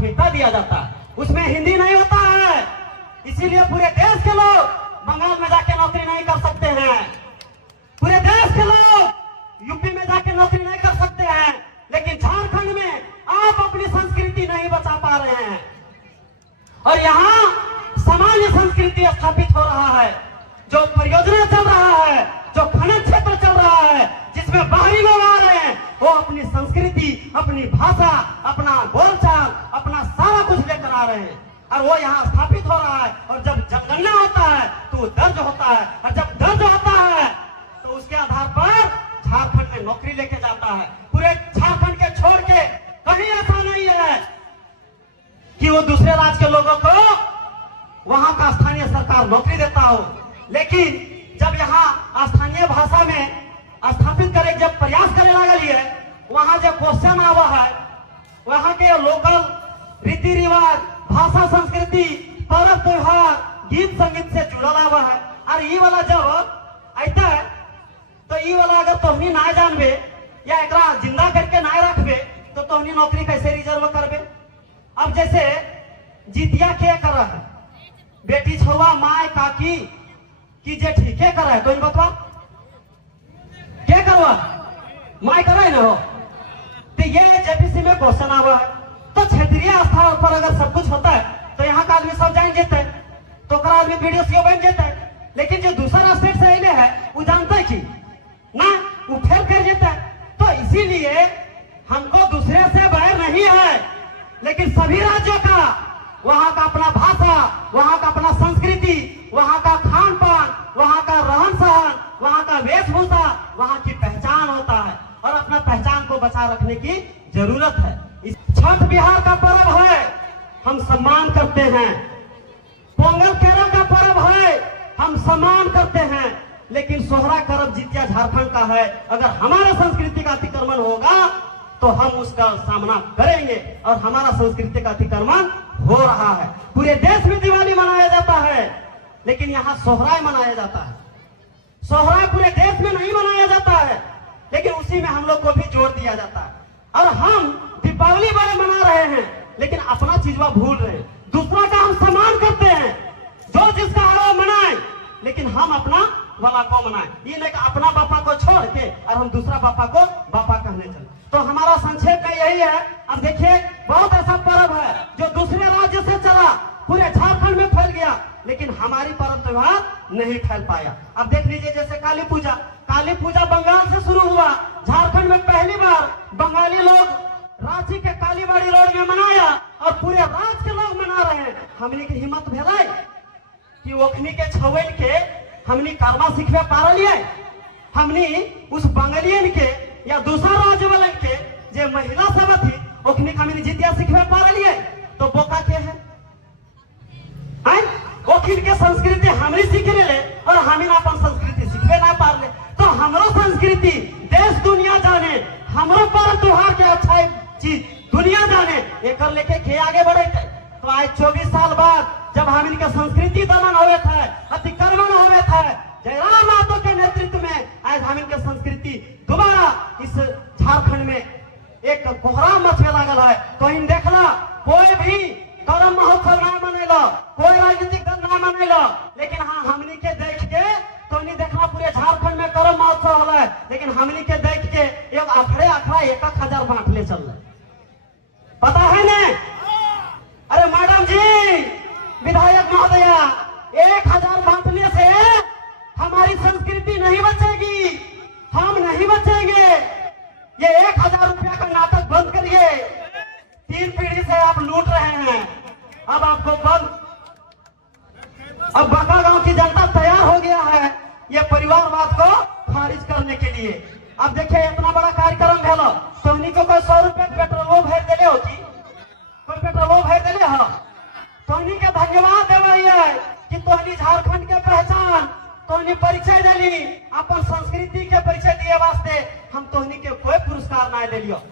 प्राथमिकता दिया जाता है, उसमें हिंदी नहीं होता है। इसीलिए पूरे देश के लोग बंगाल में जाके नौकरी नहीं कर सकते हैं, पूरे देश के लोग यूपी में जाके नौकरी नहीं कर सकते हैं, लेकिन झारखंड में आप अपनी संस्कृति नहीं बचा पा रहे हैं। और यहाँ सामान्य संस्कृति स्थापित हो रहा है। जो परियोजना चल रहा है, जो खनन क्षेत्र चल रहा है, जिसमें बाहरी लोग आ रहे हैं, वो अपनी संस्कृति, अपनी भाषा, अपना बोलचाल, अपना सारा कुछ लेकर आ रहे हैं और वो यहाँ स्थापित हो रहा है। और जब जनगणना होता है तो दर्ज होता है, और जब दर्ज होता है तो उसके आधार पर झारखंड में नौकरी लेके जाता है। पूरे झारखंड के छोड़ के कहीं ऐसा नहीं है कि वो दूसरे राज्य के लोगों को वहां का स्थानीय सरकार नौकरी देता हो। लेकिन जब यहाँ स्थानीय भाषा में स्थापित करे, जब प्रयास करे लगल है, वहां जो क्वेश्चन आवा है, वहां के लोकल रीति रिवाज, भाषा, संस्कृति, पर्व त्योहार, गीत संगीत से जुड़ल आवा है। और ये वाला जब आता है तो ये वाला अगर तोहनी ना जानबे या एकरा जिंदा करके ना रखबे तो तोहनी नौकरी कैसे रिजर्व करबे। अब जैसे जितिया के कर है, बेटी छुआ माए काकी की जे ठीके कर है, तो इन बतवा क्या करवा माए करे न हो। तो ये जेपीसी में क्वेश्चन आवा है। तो क्षेत्रीय स्थान पर अगर सब कुछ होता है तो यहाँ का आदमी सब जान जेते, तो ओकरा आदमी वीडियो सीओ बन जेते। लेकिन जो दूसरा स्टेट से अले है वो जानते है कि ना, वो फेल कर जेते। तो इसीलिए हमको दूसरे से बैर नहीं है, लेकिन सभी राज्यों का वहां का अपना भाषा, वहां का अपना संस्कृति, वहां का खान पान, वहां का रहन सहन, वहां का वेशभूषा, वहां की पहचान होता है और अपना पहचान को बचा रखने की जरूरत है। इस छठ बिहार का पर्व है, हम सम्मान करते हैं। पोंगल केरल का पर्व है, हम सम्मान करते हैं। लेकिन सोहरा करब जितिया झारखंड का है। अगर हमारा संस्कृति का अतिक्रमण होगा तो हम उसका सामना करेंगे और हमारा संस्कृति का अतिक्रमण हो रहा है। पूरे देश में दिवाली मनाया जाता है, लेकिन यहाँ सोहराय मनाया जाता है। सोहराय पूरे देश में नहीं मनाया जाता है, लेकिन उसी में हम लोग को भी जोड़ दिया जाता है। और हम दीपावली बड़े मना रहे हैं, लेकिन अपना चीजवा भूल रहे हैं। दूसरा का हम सम्मान करते हैं, जो जिसका है वो मनाए, लेकिन हम अपना वाला को मनाए। ये नहीं कि अपना बापा को छोड़ के और हम दूसरा बापा को बापा कहने चले। तो हमारा संक्षेप में यही है। अब देखिए, बहुत ऐसा पर्व है जो दूसरे राज्य से चला, पूरे झारखंड में फैल गया, लेकिन हमारी पर्व त्योहार नहीं फैल पाया। अब देख लीजिए, जैसे काली पूजा। काली पूजा बंगाल से शुरू हुआ, झारखंड में पहली बार बंगाली लोग रांची के कालीबाड़ी रोड में मनाया और पूरे राज्य के लोग मना रहे हैं। हमने की हिम्मत भेलाई कि ओखनी के छवेल के हमने कर्मा सीखवे पा रही है। हमने उस बंगालियन के या दूसरा राज्य वालन के जे महिला सब थी, ओखनी हमने जितिया सीखवे पा रही है। तो बोका के है ओखिन के संस्कृति हमने सीख ले और हमें अपन संस्कृति सीखवे ना पा ले। तो हमरो संस्कृति देश दुनिया जाने, हमरो पर्व त्योहार के अच्छा चीज दुनिया जाने, एक लेके के आगे बढ़े। तो आज 24 साल बाद जब हम इनके संस्कृति दमन हुए थे, अतिक्रमण हुए थे, जयराम महतो के नेतृत्व में आज हम इनके संस्कृति दोबारा इस झारखंड में एक कोहराम मचने लागल है। तो इन देखला, कोई भी करम महोत्सव ना मनेला, कोई राजनीतिक दल ना मनेला, लेकिन हाँ हमनी के देख के तो नहीं देखना पूरे झारखंड में करम महोत्सव हो रहा है, लेकिन हमनी के देख के एक अखड़े अखड़ा 1,000 बांटले चल रहे। पता है ना? अरे मैडम जी, विधायक महोदया, 1,000 बांटने से हमारी संस्कृति नहीं बचेगी, हम नहीं बचेंगे। ये 1,000 रुपया का नाटक बंद करिए। 3 पीढ़ी से आप लूट रहे हैं, अब आपको बंद। अब बाका गांव की जनता तैयार हो गया है ये परिवारवाद को खारिज करने के लिए। अब देखिए, इतना बड़ा कार्यक्रम भेलो, तोहनी को कोई 100 रुपया पेट्रोलो भेज दिले हो की? कोई पेट्रोलो भेज दिले हो? तोहनी के धन्यवाद देवे कि तोहनी झारखंड के पहचान, तोहनी परिचय दिली, अपन संस्कृति के परिचय दिए वास्ते हम तोहनी के कोई पुरस्कार ना दिलियो।